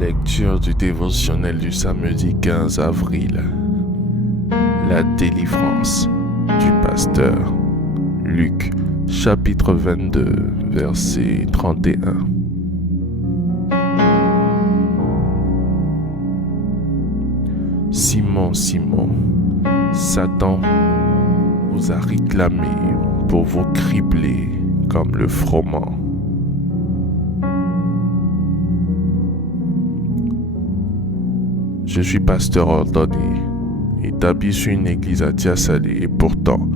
Lecture du dévotionnel du samedi 15 avril. La délivrance du pasteur. Luc, chapitre 22, verset 31. Simon, Simon, Satan vous a réclamé pour vous cribler comme le froment. Je suis pasteur ordonné, établi sur une église à Tiasalé, et pourtant,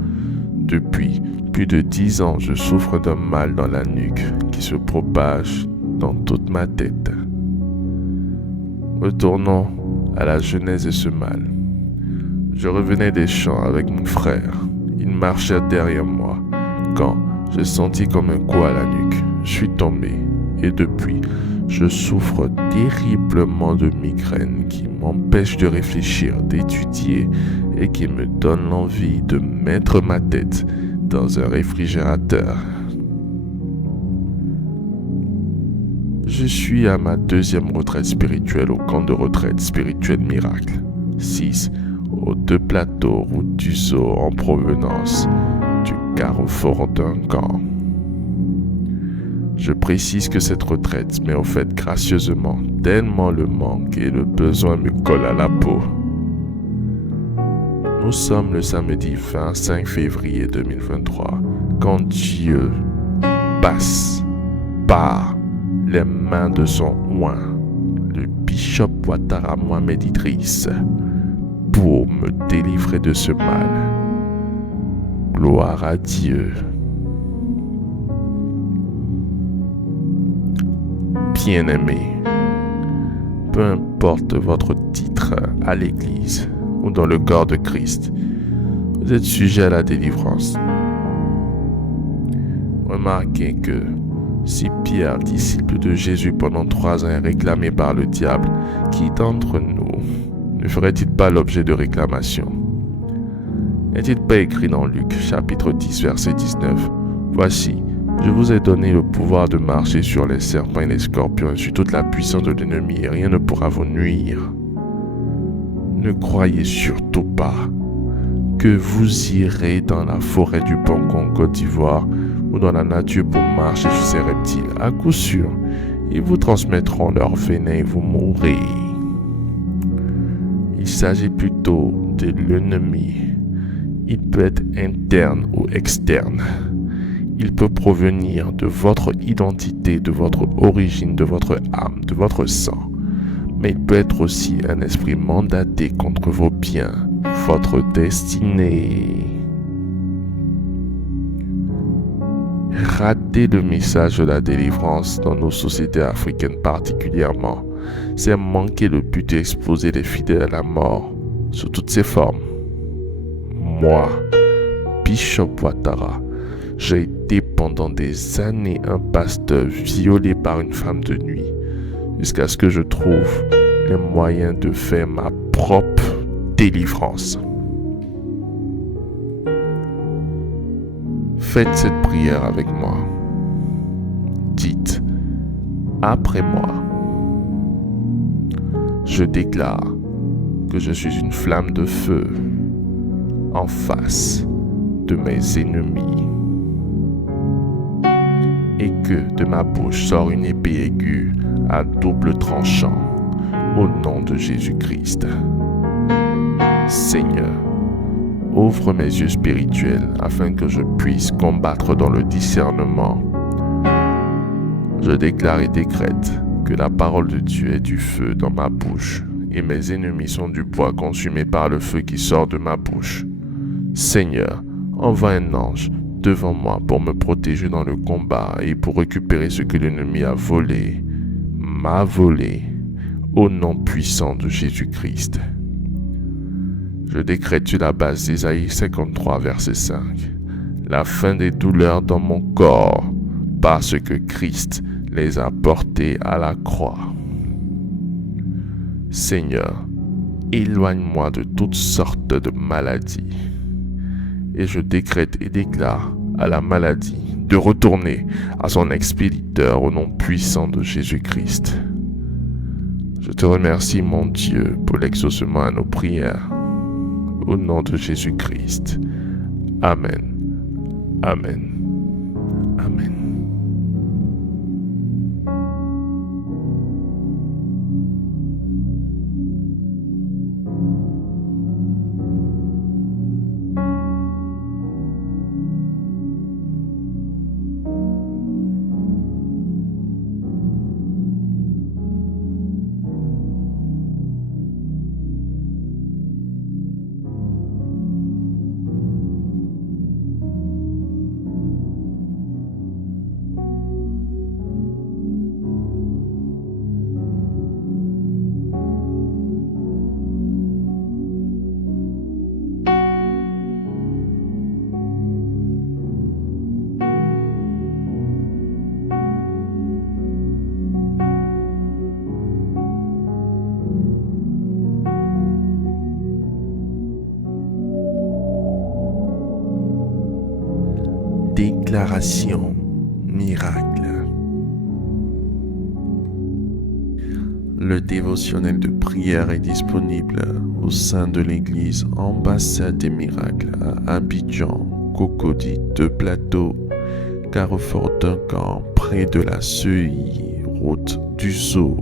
depuis plus de 10 ans, je souffre d'un mal dans la nuque qui se propage dans toute ma tête. Retournons à la genèse de ce mal. Je revenais des champs avec mon frère. Il marchait derrière moi quand je sentis comme un coup à la nuque. Je suis tombé et depuis, je souffre terriblement de migraines qui m'empêchent de réfléchir, d'étudier et qui me donnent l'envie de mettre ma tête dans un réfrigérateur. Je suis à ma 2e retraite spirituelle au camp de retraite spirituel Miracle 6 aux 2 plateaux route du Zoo en provenance du carrefour d'un camp. Je précise que cette retraite m'est offerte gracieusement, tellement le manque et le besoin me collent à la peau. Nous sommes le samedi 25 février 2023, quand Dieu passe par les mains de son oint, le bishop Ouattara Mohamed Idriss, pour me délivrer de ce mal. Gloire à Dieu. Bien-aimés, peu importe votre titre à l'Église ou dans le corps de Christ, vous êtes sujet à la délivrance. Remarquez que si Pierre, disciple de Jésus pendant 3 ans, est réclamé par le diable, qui d'entre nous ne ferait-il pas l'objet de réclamations? N'est-il pas écrit dans Luc, chapitre 10, verset 19 ? Voici, je vous ai donné le pouvoir de marcher sur les serpents et les scorpions et sur toute la puissance de l'ennemi, et rien ne pourra vous nuire. Ne croyez surtout pas que vous irez dans la forêt du Banco en Côte d'Ivoire ou dans la nature pour marcher sur ces reptiles. À coup sûr, ils vous transmettront leur venin et vous mourrez. Il s'agit plutôt de l'ennemi. Il peut être interne ou externe. Il peut provenir de votre identité, de votre origine, de votre âme, de votre sang. Mais il peut être aussi un esprit mandaté contre vos biens, votre destinée. Rater le message de la délivrance dans nos sociétés africaines particulièrement, c'est manquer le but d'exposer les fidèles à la mort sous toutes ses formes. Moi, Bishop Ouattara, j'ai été pendant des années un pasteur violé par une femme de nuit, jusqu'à ce que je trouve les moyens de faire ma propre délivrance. Faites cette prière avec moi. Dites, après moi, je déclare que je suis une flamme de feu en face de mes ennemis et que de ma bouche sort une épée aiguë à double tranchant au nom de Jésus-Christ. Seigneur, ouvre mes yeux spirituels afin que je puisse combattre dans le discernement. Je déclare et décrète que la parole de Dieu est du feu dans ma bouche et mes ennemis sont du bois consumé par le feu qui sort de ma bouche. Seigneur, envoie un ange devant moi pour me protéger dans le combat et pour récupérer ce que l'ennemi a volé, m'a volé, au nom puissant de Jésus-Christ. Je décrète sur la base d'Ésaïe 53, verset 5, la fin des douleurs dans mon corps, parce que Christ les a portées à la croix. Seigneur, éloigne-moi de toutes sortes de maladies. Et je décrète et déclare à la maladie de retourner à son expéditeur au nom puissant de Jésus-Christ. Je te remercie, mon Dieu, pour l'exaucement à nos prières. Au nom de Jésus-Christ. Amen. Amen. Amen. Déclaration miracle. Le dévotionnel de prière est disponible au sein de l'église Ambassade des Miracles à Abidjan, Cocody, Deux Plateaux, Carrefour Duncan, près de la Seuilly, route du Sceau.